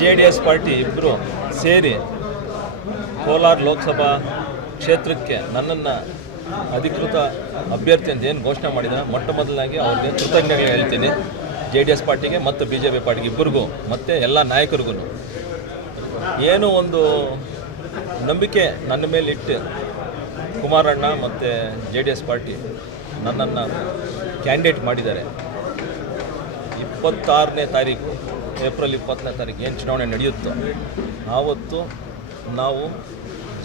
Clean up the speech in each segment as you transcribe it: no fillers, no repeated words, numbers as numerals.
JDS party ಇಬ್ಬರು ಸೇರಿ ಕೋಲಾರ ಲೋಕಸಭಾ ಕ್ಷೇತ್ರಕ್ಕೆ ನನ್ನನ್ನು ಅಧಿಕೃತ ಅಭ್ಯರ್ಥಿ ಅಂತ ಏನು ಘೋಷಣೆ ಮಾಡಿದ ಮೊಟ್ಟ ಮೊದಲಾಗಿ ಅವ್ರಿಗೆ ಕೃತಜ್ಞತೆ ಹೇಳ್ತೀನಿ. JDS ಪಾರ್ಟಿಗೆ ಮತ್ತು BJP ಪಾರ್ಟಿಗೆ ಇಬ್ಬರಿಗೂ ಮತ್ತು ಎಲ್ಲ ನಾಯಕರಿಗೂ ಏನು ಒಂದು ನಂಬಿಕೆ ನನ್ನ ಮೇಲೆ ಇಟ್ಟು ಕುಮಾರಣ್ಣ ಮತ್ತು JDS ಪಾರ್ಟಿ ನನ್ನನ್ನು ಕ್ಯಾಂಡಿಡೇಟ್ ಮಾಡಿದ್ದಾರೆ. 26ನೇ ತಾರೀಕು ಏಪ್ರಿಲ್ 20ನೇ ತಾರೀಕು ಏನು ಚುನಾವಣೆ ನಡೆಯುತ್ತೋ ಆವತ್ತು ನಾವು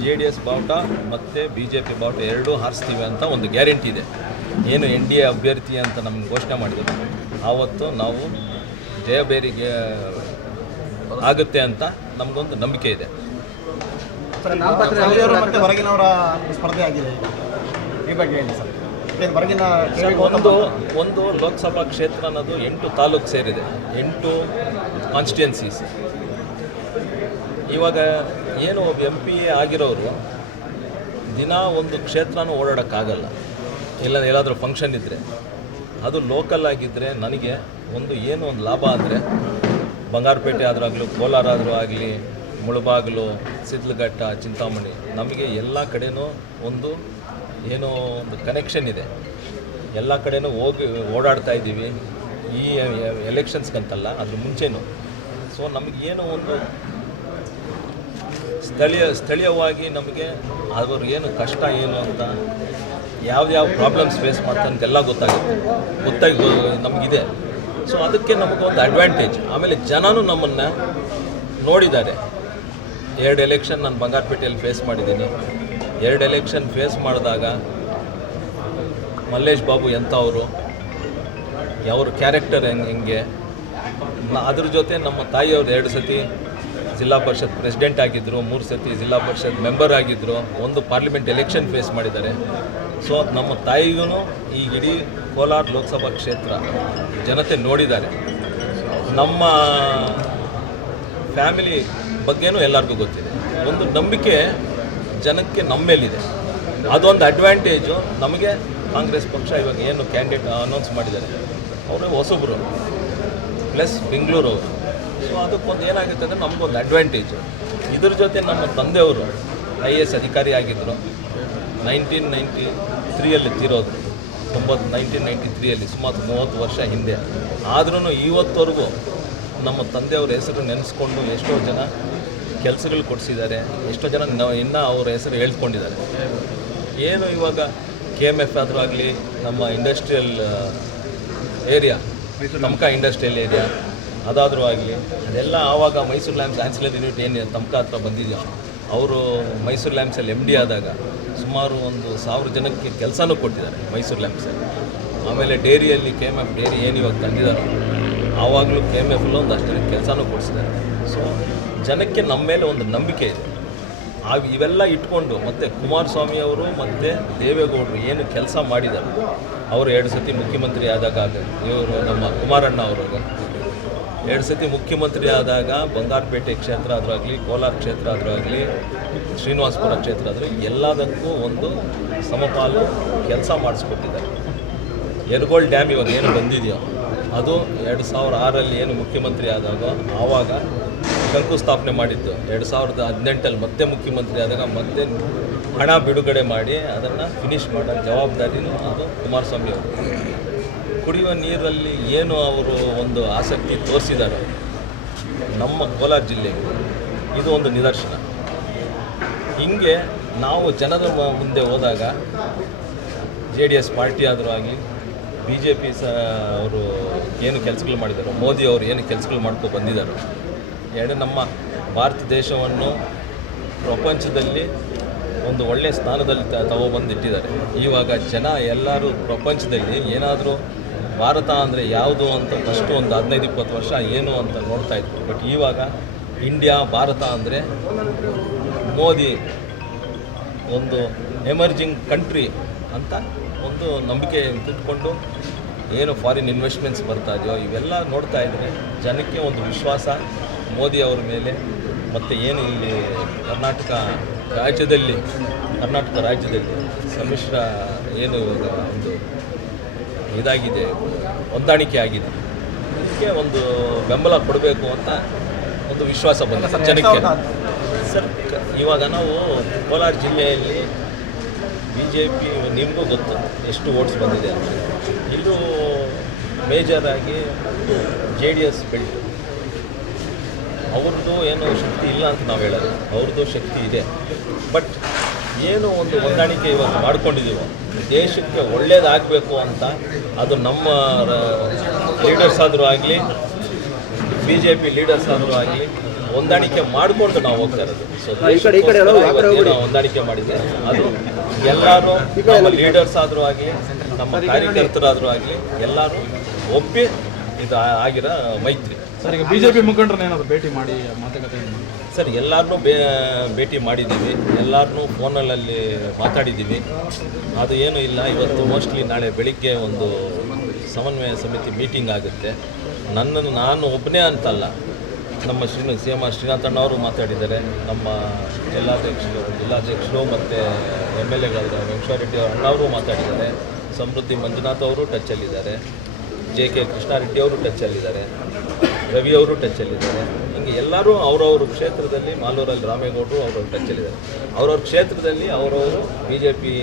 JDS ಬಾವುಟ ಮತ್ತು BJP ಬಾವುಟ ಎರಡೂ ಹಾರಿಸ್ತೀವಿ ಅಂತ ಒಂದು ಗ್ಯಾರಂಟಿ ಇದೆ. ಏನು NDA ಅಭ್ಯರ್ಥಿ ಅಂತ ನಮ್ಗೆ ಘೋಷಣೆ ಮಾಡಿದ್ರು ಆವತ್ತು ನಾವು ಜಯಬೇರಿಗೆ ಆಗುತ್ತೆ ಅಂತ ನಮಗೊಂದು ನಂಬಿಕೆ ಇದೆ. ಹೊರಗಿನವರ ಸ್ಪರ್ಧೆ ಆಗಿದೆ, ಈ ಬಗ್ಗೆ ಹೇಳಿ ಸರ್. ಒಂದು ಲೋಕಸಭಾ ಕ್ಷೇತ್ರ ಅನ್ನೋದು 8 ತಾಲೂಕು ಸೇರಿದೆ, 8 ಕಾನ್ಸ್ಟಿಟ್ಯುಯೆನ್ಸೀಸ್. ಇವಾಗ ಏನು MP ಆಗಿರೋರು ದಿನ ಒಂದು ಕ್ಷೇತ್ರನೂ ಓಡಾಡೋಕ್ಕಾಗಲ್ಲ. ಇಲ್ಲ ಎಲ್ಲಾದರೂ ಫಂಕ್ಷನ್ ಇದ್ದರೆ ಅದು ಲೋಕಲ್ ಆಗಿದ್ದರೆ ನನಗೆ ಒಂದು ಲಾಭ ಅಂದರೆ ಬಂಗಾರಪೇಟೆ ಆದರೂ ಕೋಲಾರ ಆದರೂ ಆಗಲಿ, ಮುಳಬಾಗಿಲು, ಸಿದ್ಲಘಟ್ಟ, ಚಿಂತಾಮಣಿ, ನಮಗೆ ಎಲ್ಲ ಕಡೆನೂ ಒಂದು ಕನೆಕ್ಷನ್ ಇದೆ. ಎಲ್ಲ ಕಡೆನೂ ಹೋಗಿ ಓಡಾಡ್ತಾ ಇದ್ದೀವಿ. ಈ ಎಲೆಕ್ಷನ್ಸ್ಗಂತಲ್ಲ, ಅದ್ರ ಮುಂಚೆನೂ. ಸೊ ನಮಗೇನು ಒಂದು ಸ್ಥಳೀಯವಾಗಿ ನಮಗೆ ಅವ್ರ ಏನು ಕಷ್ಟ ಏನು ಅಂತ ಯಾವ್ಯಾವ ಪ್ರಾಬ್ಲಮ್ಸ್ ಫೇಸ್ ಮಾಡ್ತಾರೆ ಅಂತೆಲ್ಲ ಗೊತ್ತಾಗಿ ನಮಗಿದೆ. ಸೊ ಅದಕ್ಕೆ ನಮಗೊಂದು ಅಡ್ವಾಂಟೇಜ್. ಆಮೇಲೆ ಜನನೂ ನಮ್ಮನ್ನು ನೋಡಿದ್ದಾರೆ. 2 ಎಲೆಕ್ಷನ್ ನಾನು ಬಂಗಾರಪೇಟೆಯಲ್ಲಿ ಫೇಸ್ ಮಾಡಿದ್ದೀನಿ. 2 ಎಲೆಕ್ಷನ್ ಫೇಸ್ ಮಾಡಿದಾಗ ಮಲ್ಲೇಶ್ ಬಾಬು ಎಂಥವರು, ಅವ್ರ ಕ್ಯಾರೆಕ್ಟರ್ ಹೆಂಗೆ, ಅದ್ರ ಜೊತೆ ನಮ್ಮ ತಾಯಿಯವರು 2 ಸತಿ ಜಿಲ್ಲಾ ಪರಿಷತ್ ಪ್ರೆಸಿಡೆಂಟ್ ಆಗಿದ್ದರು, 3 ಸತಿ ಜಿಲ್ಲಾ ಪರಿಷತ್ ಮೆಂಬರ್ ಆಗಿದ್ದರು, 1 ಪಾರ್ಲಿಮೆಂಟ್ ಎಲೆಕ್ಷನ್ ಫೇಸ್ ಮಾಡಿದ್ದಾರೆ. ಸೊ ನಮ್ಮ ತಾಯಿಗೂ ಈ ಇಡೀ ಕೋಲಾರ ಲೋಕಸಭಾ ಕ್ಷೇತ್ರ ಜನತೆ ನೋಡಿದ್ದಾರೆ. ನಮ್ಮ ಫ್ಯಾಮಿಲಿ ಬಗ್ಗೆನೂ ಎಲ್ಲರಿಗೂ ಗೊತ್ತಿದೆ. ಒಂದು ನಂಬಿಕೆ ಜನಕ್ಕೆ ನಮ್ಮ ಮೇಲಿದೆ. ಅದೊಂದು ಅಡ್ವಾಂಟೇಜು ನಮಗೆ. ಕಾಂಗ್ರೆಸ್ ಪಕ್ಷ ಇವಾಗ ಏನು ಕ್ಯಾಂಡಿಡೇಟ್ ಅನೌನ್ಸ್ ಮಾಡಿದ್ದಾರೆ ಅವರು ಹೊಸಬ್ರು ಪ್ಲಸ್ ಬೆಂಗಳೂರವರು. ಸೊ ಅದಕ್ಕೊಂದು ಏನಾಗುತ್ತೆ ಅಂದರೆ ನಮಗೊಂದು ಅಡ್ವಾಂಟೇಜು. ಇದ್ರ ಜೊತೆ ನಮ್ಮ ತಂದೆಯವರು IAS ಅಧಿಕಾರಿ ಆಗಿದ್ದರು. 1993ಯಲ್ಲಿ ತೀರೋದು. 1993ಯಲ್ಲಿ ಸುಮಾರು 30 ವರ್ಷ ಹಿಂದೆ. ಆದ್ರೂ ಇವತ್ತವರೆಗೂ ನಮ್ಮ ತಂದೆಯವ್ರ ಹೆಸರು ನೆನೆಸ್ಕೊಂಡು ಎಷ್ಟೋ ಜನ ಕೆಲಸಗಳು ಕೊಡಿಸಿದ್ದಾರೆ. ಎಷ್ಟೋ ಜನ ಇನ್ನೂ ಅವ್ರ ಹೆಸರು ಹೇಳ್ಕೊಂಡಿದ್ದಾರೆ. ಏನು ಇವಾಗ KMF ಆದರೂ ಆಗಲಿ, ನಮ್ಮ ಇಂಡಸ್ಟ್ರಿಯಲ್ ಏರಿಯಾ, ತಮ್ಕ ಇಂಡಸ್ಟ್ರಿಯಲ್ ಏರಿಯಾ ಅದಾದರೂ ಆಗಲಿ, ಅದೆಲ್ಲ ಆವಾಗ ಮೈಸೂರು ಲ್ಯಾಂಬ್ಸ್ ಆನ್ಸಿಲರಿ ಯೂನಿಟ್ ಏನು ತಮ್ಕ ಹತ್ರ ಬಂದಿದೆಯೋ, ಅವರು ಮೈಸೂರು ಲ್ಯಾಂಬ್ಸಲ್ಲಿ MD ಆದಾಗ ಸುಮಾರು 1000 ಜನಕ್ಕೆ ಕೆಲಸನೂ ಕೊಟ್ಟಿದ್ದಾರೆ ಮೈಸೂರು ಲ್ಯಾಂಬ್ಸಲ್ಲಿ. ಆಮೇಲೆ ಡೇರಿಯಲ್ಲಿ KMF ಡೇರಿ ಏನು ಇವಾಗ ತಂದಿದ್ದಾರೆ ಆವಾಗಲೂ KMFಲ್ಲೂ ಒಂದಷ್ಟು ಜನಕ್ಕೆ ಕೆಲಸನೂ ಕೊಡಿಸಿದ್ದಾರೆ. ಸೊ ಜನಕ್ಕೆ ನಮ್ಮ ಮೇಲೆ ಒಂದು ನಂಬಿಕೆ ಇದೆ. ಇವೆಲ್ಲ ಇಟ್ಕೊಂಡು ಮತ್ತು ಕುಮಾರಸ್ವಾಮಿ ಅವರು ಮತ್ತು ದೇವೇಗೌಡರು ಏನು ಕೆಲಸ ಮಾಡಿದ್ದಾರೆ, ಅವರು 2 ಸತಿ ಮುಖ್ಯಮಂತ್ರಿ ಆದಾಗ, ಇವರು ನಮ್ಮ ಕುಮಾರಣ್ಣ ಅವರು 2 ಸತಿ ಮುಖ್ಯಮಂತ್ರಿ ಆದಾಗ ಬಂಗಾರಪೇಟೆ ಕ್ಷೇತ್ರ ಆದರೂ ಆಗಲಿ, ಕೋಲಾರ ಕ್ಷೇತ್ರ ಆದರೂ ಆಗಲಿ, ಶ್ರೀನಿವಾಸಪುರ ಕ್ಷೇತ್ರ ಆದರೂ ಎಲ್ಲದಕ್ಕೂ ಒಂದು ಸಮಪಾಲು ಕೆಲಸ ಮಾಡಿಸ್ಕೊಟ್ಟಿದ್ದಾರೆ. ಯರಗೋಳ್ ಡ್ಯಾಮ್ ಇವಾಗ ಏನು ಬಂದಿದೆಯೋ ಅದು 2006ರಲ್ಲಿ ಏನು ಮುಖ್ಯಮಂತ್ರಿ ಆದಾಗ ಆವಾಗ ಶಂಕುಸ್ಥಾಪನೆ ಮಾಡಿದ್ದು. 2018ರಲ್ಲಿ ಮತ್ತೆ ಮುಖ್ಯಮಂತ್ರಿ ಆದಾಗ ಮತ್ತೆ ಹಣ ಬಿಡುಗಡೆ ಮಾಡಿ ಅದನ್ನು ಫಿನಿಷ್ ಮಾಡೋ ಜವಾಬ್ದಾರಿನೂ ಅದು ಕುಮಾರಸ್ವಾಮಿ ಅವರು. ಕುಡಿಯುವ ನೀರಲ್ಲಿ ಏನು ಅವರು ಒಂದು ಆಸಕ್ತಿ ತೋರಿಸಿದ್ದಾರೆ ನಮ್ಮ ಕೋಲಾರ ಜಿಲ್ಲೆಗೆ, ಇದು ಒಂದು ನಿದರ್ಶನ. ಹೀಗೆ ನಾವು ಜನರ ಮುಂದೆ ಹೋದಾಗ JDS ಪಾರ್ಟಿ ಆದರೂ ಆಗಲಿ, BJP ಅವರು ಏನು ಕೆಲಸಗಳು ಮಾಡಿದಾರೋ, ಮೋದಿ ಅವರು ಏನು ಕೆಲಸಗಳು ಮಾಡ್ಕೊ ಬಂದಿದ್ದಾರೋ, ನಮ್ಮ ಭಾರತ ದೇಶವನ್ನು ಪ್ರಪಂಚದಲ್ಲಿ ಒಂದು ಒಳ್ಳೆಯ ಸ್ಥಾನದಲ್ಲಿ ತಗೊಬಂದಿಟ್ಟಿದ್ದಾರೆ. ಇವಾಗ ಜನ ಎಲ್ಲರೂ ಪ್ರಪಂಚದಲ್ಲಿ ಏನಾದರೂ ಭಾರತ ಅಂದರೆ ಯಾವುದು ಅಂತ ಫಸ್ಟು ಒಂದು 15-20 ವರ್ಷ ಏನು ಅಂತ ನೋಡ್ತಾಯಿದ್ರು. ಬಟ್ ಇವಾಗ ಇಂಡಿಯಾ ಭಾರತ ಅಂದರೆ ಮೋದಿ ಒಂದು ಎಮರ್ಜಿಂಗ್ ಕಂಟ್ರಿ ಅಂತ ಒಂದು ನಂಬಿಕೆ ಇಟ್ಕೊಂಡು ಏನು ಫಾರಿನ್ ಇನ್ವೆಸ್ಟ್ಮೆಂಟ್ಸ್ ಬರ್ತಾ ಇದೆಯೋ ಇವೆಲ್ಲ ನೋಡ್ತಾ ಇದ್ದರೆ ಜನಕ್ಕೆ ಒಂದು ವಿಶ್ವಾಸ ಮೋದಿ ಅವ್ರ ಮೇಲೆ. ಮತ್ತು ಏನು ಇಲ್ಲಿ ಕರ್ನಾಟಕ ರಾಜ್ಯದಲ್ಲಿ ಸಮ್ಮಿಶ್ರ ಏನು ಒಂದು ಇದಾಗಿದೆ, ಹೊಂದಾಣಿಕೆ ಆಗಿದೆ, ಇದಕ್ಕೆ ಒಂದು ಬೆಂಬಲ ಕೊಡಬೇಕು ಅಂತ ಒಂದು ವಿಶ್ವಾಸ ಬಂದಿದೆ ಜನಕ್ಕೆ. ಸರ್ ಇವಾಗ ನಾವು ಕೋಲಾರ ಜಿಲ್ಲೆಯಲ್ಲಿ ಬಿ ಜೆ ಪಿ ನಿಮಗೂ ಗೊತ್ತು ಎಷ್ಟು ವೋಟ್ಸ್ ಬಂದಿದೆ ಅಂತ. ಇಲ್ಲೂ ಮೇಜರಾಗಿ ಜೆ ಡಿ ಎಸ್ ಬೆಲ್ಟ್, ಅವ್ರದ್ದು ಏನೋ ಶಕ್ತಿ ಇಲ್ಲ ಅಂತ ನಾವು ಹೇಳೋದು, ಅವ್ರದ್ದು ಶಕ್ತಿ ಇದೆ. ಬಟ್ ಏನು ಒಂದು ಹೊಂದಾಣಿಕೆ ಇವಾಗ ಮಾಡ್ಕೊಂಡಿದ್ದೀವೋ ದೇಶಕ್ಕೆ ಒಳ್ಳೇದಾಗಬೇಕು ಅಂತ, ಅದು ನಮ್ಮ ಲೀಡರ್ಸ್ ಆದರೂ ಆಗಲಿ ಬಿ ಜೆ ಪಿ ಲೀಡರ್ಸ್ ಆದರೂ ಆಗಲಿ ಹೊಂದಾಣಿಕೆ ಮಾಡಿಕೊಂಡು ನಾವು ಹೋಗ್ತಾ ಇರೋದು. ಸೊ ನಾವು ಹೊಂದಾಣಿಕೆ ಮಾಡಿದ್ದೆ, ಅದು ಎಲ್ಲರೂ ನಮ್ಮ ಲೀಡರ್ಸ್ ಆದರೂ ಆಗಲಿ ನಮ್ಮ ಕಾರ್ಯಕರ್ತರಾದರೂ ಆಗಲಿ ಎಲ್ಲರೂ ಒಪ್ಪಿ ಇದು ಆಗಿರೋ ಮೈತ್ರಿ. ಸರ್ ಈಗ ಬಿಜೆಪಿ ಮುಖಂಡರನ್ನ ಏನಾದ್ರು ಭೇಟಿ ಮಾಡಿ ಮಾತುಕತೆ ಸರ್ ಎಲ್ಲರನ್ನೂ ಭೇಟಿ ಮಾಡಿದ್ದೀವಿ, ಎಲ್ಲರನ್ನೂ ಫೋನಲ್ಲಿ ಮಾತಾಡಿದ್ದೀವಿ. ಅದು ಏನೂ ಇಲ್ಲ. ಇವತ್ತು ಮೋಸ್ಟ್ಲಿ ನಾಳೆ ಬೆಳಿಗ್ಗೆ ಒಂದು ಸಮನ್ವಯ ಸಮಿತಿ ಮೀಟಿಂಗ್ ಆಗುತ್ತೆ. ನನ್ನನ್ನು ನಾನು ಒಬ್ಬನೇ ಅಂತಲ್ಲ, ನಮ್ಮ ಸಿ ಎಮ್ ಆರ್ ಶ್ರೀನಾಥಣ್ಣವರು ಮಾತಾಡಿದ್ದಾರೆ, ನಮ್ಮ ಜಿಲ್ಲಾಧ್ಯಕ್ಷರು ಮತ್ತು ಎಮ್ ಎಲ್ ಎಗಳಾದ ವೆಂಕಟರೆಡ್ಡಿ ಅಣ್ಣವರು ಮಾತಾಡಿದ್ದಾರೆ, ಸಮೃದ್ಧಿ ಮಂಜುನಾಥ್ ಅವರು ಟಚ್ಚಲ್ಲಿದ್ದಾರೆ, ಜೆ ಕೆ ಕೃಷ್ಣಾರೆಡ್ಡಿ ಅವರು ಟಚ್ಚಲ್ಲಿದ್ದಾರೆ, ರವಿ ಅವರು ಟಚ್ಚಲ್ಲಿದ್ದಾರೆ. ಹಿಂಗೆ ಎಲ್ಲರೂ ಅವರವ್ರ ಕ್ಷೇತ್ರದಲ್ಲಿ, ಮಾಲೂರಲ್ಲಿ ರಾಮೇಗೌಡರು ಅವರವ್ರ ಟಚ್ಚಲ್ಲಿದ್ದಾರೆ. ಅವ್ರವ್ರ ಕ್ಷೇತ್ರದಲ್ಲಿ ಅವರವರು ಬಿ ಜೆ ಪಿ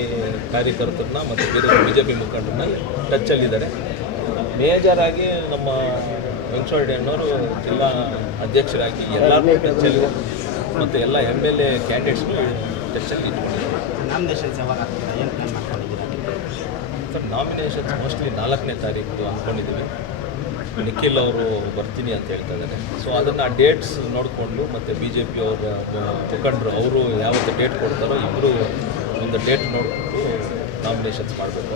ಕಾರ್ಯಕರ್ತರನ್ನ ಮತ್ತು ಬಿ ಜೆ ಪಿ ಮುಖಂಡರನ್ನ ಟಚ್ಚಲ್ಲಿದ್ದಾರೆ. ಮೇಜರಾಗಿ ನಮ್ಮ ವೆಂಕಟರೆಡ್ಡಿ ಅಣ್ಣವರು ಜಿಲ್ಲಾ ಅಧ್ಯಕ್ಷರಾಗಿ ಎಲ್ಲರೂ ಟಚ್ಚಲ್ಲಿದ್ದಾರೆ ಮತ್ತು ಎಲ್ಲ ಎಮ್ ಎಲ್ ಎ ಕ್ಯಾಂಡಿಡೇಟ್ಸ್ಗೂ ಟಚ್ಚಲ್ಲಿ ಇಟ್ಕೊಂಡಿದ್ದಾರೆ. ಸರ್ ನಾಮಿನೇಷನ್ಸ್ ಮೋಸ್ಟ್ಲಿ 4ನೇ ತಾರೀಕು ಅಂದ್ಕೊಂಡಿದ್ದೀವಿ. ನಿಖಿಲ್ ಅವರು ಬರ್ತೀನಿ ಅಂತ ಹೇಳ್ತಾ ಇದ್ದಾರೆ. ಸೊ ಅದನ್ನು ಡೇಟ್ಸ್ ನೋಡಿಕೊಂಡು ಮತ್ತು ಬಿ ಜೆ ಪಿ ಅವರ ಮುಖಂಡರು ಅವರು ಯಾವತ್ತು ಡೇಟ್ ಕೊಡ್ತಾರೋ ಇಬ್ಬರು ಒಂದು ಡೇಟ್ ನೋಡಿಕೊಂಡು ನಾಮಿನೇಷನ್ಸ್ ಮಾಡಬೇಕು.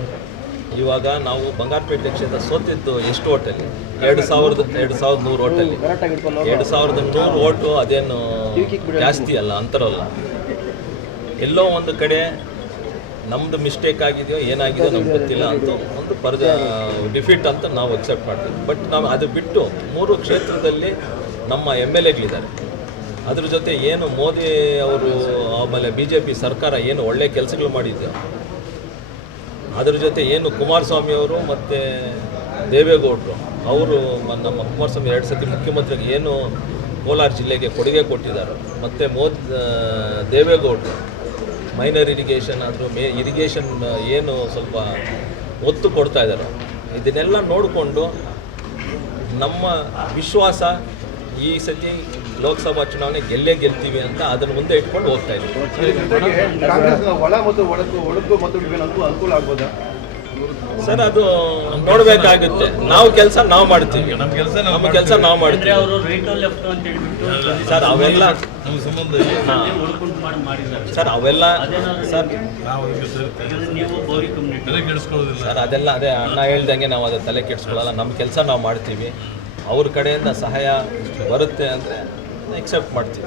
ಇವಾಗ ನಾವು ಬಂಗಾರಪೇಟೆ ಕ್ಷೇತ್ರ ಸೋತಿದ್ದು ಎಷ್ಟು ಓಟಲ್ಲಿ? 2100 ಓಟಲ್ಲಿ. 2100 ಓಟು ಅದೇನು ಜಾಸ್ತಿ ಅಲ್ಲ, ಅಂತರಲ್ಲ. ಎಲ್ಲೋ ಒಂದು ಕಡೆ ನಮ್ಮದು ಮಿಸ್ಟೇಕ್ ಆಗಿದೆಯೋ ಏನಾಗಿದೆಯೋ ನಮ್ಗೆ ಗೊತ್ತಿಲ್ಲ ಅಂತ ಒಂದು ಡಿಫೀಟ್ ಅಂತ ನಾವು ಅಕ್ಸೆಪ್ಟ್ ಮಾಡ್ತೀವಿ. ಬಟ್ ನಾವು ಅದು ಬಿಟ್ಟು 3 ಕ್ಷೇತ್ರದಲ್ಲಿ ನಮ್ಮ ಎಮ್ ಎಲ್ ಎಗಳಿದ್ದಾರೆ. ಅದ್ರ ಜೊತೆ ಏನು ಮೋದಿ ಅವರು ಆಮೇಲೆ ಬಿ ಜೆ ಪಿ ಸರ್ಕಾರ ಏನು ಒಳ್ಳೆ ಕೆಲಸಗಳು ಮಾಡಿದ್ಯೋ ಅದ್ರ ಜೊತೆ ಏನು ಕುಮಾರಸ್ವಾಮಿ ಅವರು ಮತ್ತು ದೇವೇಗೌಡರು ಅವರು ನಮ್ಮ ಕುಮಾರಸ್ವಾಮಿ 2 ಸತಿ ಮುಖ್ಯಮಂತ್ರಿಗೆ ಏನು ಕೋಲಾರ ಜಿಲ್ಲೆಗೆ ಕೊಡುಗೆ ಕೊಟ್ಟಿದ್ದಾರೆ, ಮತ್ತು ದೇವೇಗೌಡರು ಮೈನರ್ ಇರಿಗೇಷನ್ ಆದರೂ ಇರಿಗೇಷನ್ ಏನು ಸ್ವಲ್ಪ ಒತ್ತು ಕೊಡ್ತಾ ಇದ್ದಾರೆ. ಇದನ್ನೆಲ್ಲ ನೋಡಿಕೊಂಡು ನಮ್ಮ ವಿಶ್ವಾಸ ಈ ಸತಿ ಲೋಕಸಭಾ ಚುನಾವಣೆ ಗೆಲ್ತೀವಿ ಅಂತ ಅದನ್ನು ಮುಂದೆ ಇಟ್ಕೊಂಡು ಹೋಗ್ತಾ ಇದ್ದೀವಿ. ಸರ್ ಅದು ನೋಡಬೇಕಾಗುತ್ತೆ. ನಾವು ಕೆಲಸ ನಾವು ಮಾಡ್ತೀವಿ, ನಮ್ಮ ಕೆಲಸ ನಾವು ಮಾಡ್ತೀವಿ. ಸರ್ ಅವೆಲ್ಲ ಸರ್ ಅವೆಲ್ಲ ಸರ್ ಅದೆಲ್ಲ ಅದೇ ಅಣ್ಣ ಹೇಳ್ದಂಗೆ ನಾವು ಅದೇ ತಲೆ ಕೆಡಿಸ್ಕೊಳ್ಳಲ್ಲ. ನಮ್ಮ ಕೆಲಸ ನಾವು ಮಾಡ್ತೀವಿ. ಅವ್ರ ಕಡೆಯಿಂದ ಸಹಾಯ ಬರುತ್ತೆ ಅಂದರೆ ಎಕ್ಸೆಪ್ಟ್ ಮಾಡ್ತೀವಿ.